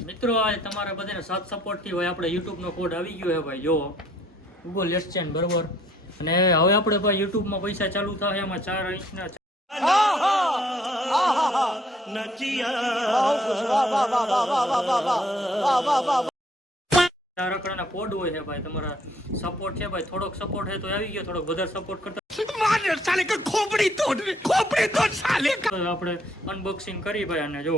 મિત્રો આ તમારા બધાને સાથ સપોર્ટથી હોય આપણે યુટ્યુબનો કોડ આવી ગયો છે ભાઈ, જો ગૂગલ લેટ્સ ચેન બરોબર. અને હવે આપણે ભાઈ યુટ્યુબમાં પૈસા ચાલુ થાય એમાં 4 ઇંચના 4 આંકડાના કોડ હોય છે ભાઈ. તમારા સપોર્ટ છે ભાઈ, થોડોક સપોર્ટ છે તો આવી ગયો, થોડોક વધારે સપોર્ટ કરતા આપણે અનબોક્સિંગ કરી ભાઈ. અને જો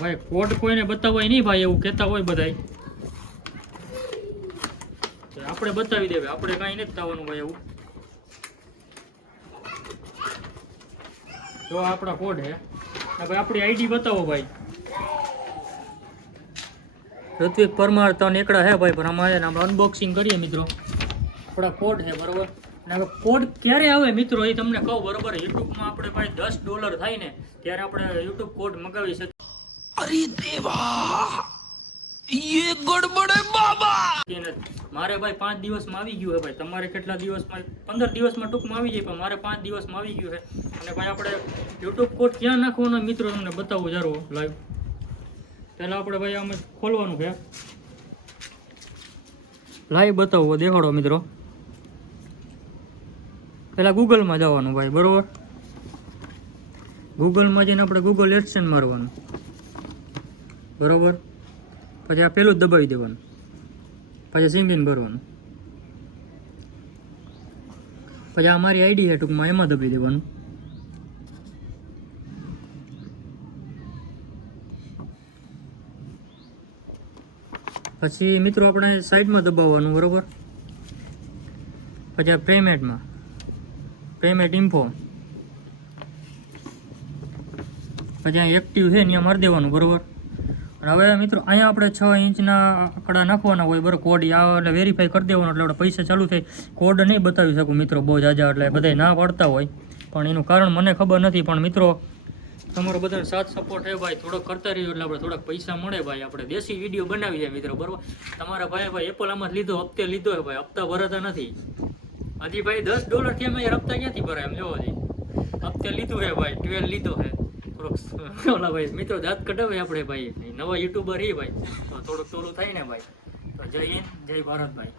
ભાઈ કોડ કોઈને બતાવાય નહીં ભાઈ, એવું કહેતા હોય બધાય, આપણે બતાવી દેવાય, આપણે કાંઈ નથી થવાનું ભાઈ એવું. જો આપણા કોડ હે ભાઈ, આપણી આઈડી બતાવો ભાઈ. ઋત્વિક પરમાર 3 એકડા હે ભાઈ, પણ અમારે આપણે અનબોક્સિંગ કરીએ મિત્રો. આપણા કોડ છે બરોબર. અને હવે કોડ ક્યારે આવે મિત્રો એ તમને કહું બરોબર. યુટ્યુબમાં આપણે ભાઈ $10 થાય ને ત્યારે આપણે યુટ્યુબ કોડ મગાવી શકીએ. અરે દેવા, ये गड़बड़ है बाबा. મારે ભાઈ 5 દિવસમાં આવી ગયું છે ભાઈ. તમારે કેટલા દિવસમાં? 15 દિવસમાં ટૂંકમાં આવી જાય, પણ મારે 5 દિવસમાં આવી ગયું છે. અને ભાઈ આપણે યુટ્યુબ કોડ ક્યાં નાખવાનો મિત્રો તમને બતાવું જરો લાઈવ. પહેલાં આપણે ભાઈ આમ ખોલવાનું છે, લાઈવ બતાવો દેખાડો મિત્રો. પહેલાં ગૂગલમાં જવાનું ભાઈ બરોબર. ગૂગલમાં જઈને આપણે ગૂગલ એડસેન્સ મારવાનું બરોબર. પછી આ પેલું જ દબાવી દેવાનું, પછી સિમ્બિન ભરવાનું, પછી આ મારી આઈડી છે ટૂંકમાં એમાં દબાવી દેવાનું. પછી મિત્રો આપણે સાઈડમાં દબાવવાનું બરોબર. પછી આ પેમેન્ટમાં પેમેન્ટ ઇન્ફો, પછી આ એક્ટિવ છે ત્યાં મારી દેવાનું બરોબર. અને હવે મિત્રો અહીંયા આપણે 6 ઇંચના આંકડા નાખવાના હોય બરાબર. કોડ આવે એટલે વેરીફાઈ કરી દેવાનો એટલે આપણે પૈસા ચાલુ થાય. કોડ નહીં બતાવી શકું મિત્રો બહુ જાજા, એટલે બધા ના પાડતા હોય, પણ એનું કારણ મને ખબર નથી. પણ મિત્રો તમારો બધાનો સાથ સપોર્ટ છે ભાઈ, થોડોક કરતા રહ્યો એટલે આપણે થોડાક પૈસા મળે ભાઈ. આપણે દેશી વિડીયો બનાવીએ મિત્રો બરાબર. તમારા ભાઈ એપલ આમાં લીધો, હપ્તે લીધો છે ભાઈ, હપ્તા ભરાતા નથી હજી ભાઈ. $10 થી અમે હપ્તા ક્યાંથી ભરાય એમ જોવો હજી. હપ્તે લીધું છે ભાઈ, 12 લીધો છે. ઓલા ભાઈ મિત્રો દાંત કઢાવે આપણે ભાઈ, નવા યુટ્યુબર એ ભાઈ, તો થોડુંક તોલું થાય ને ભાઈ. તો જય હિન્દ, જય ભારત ભાઈ.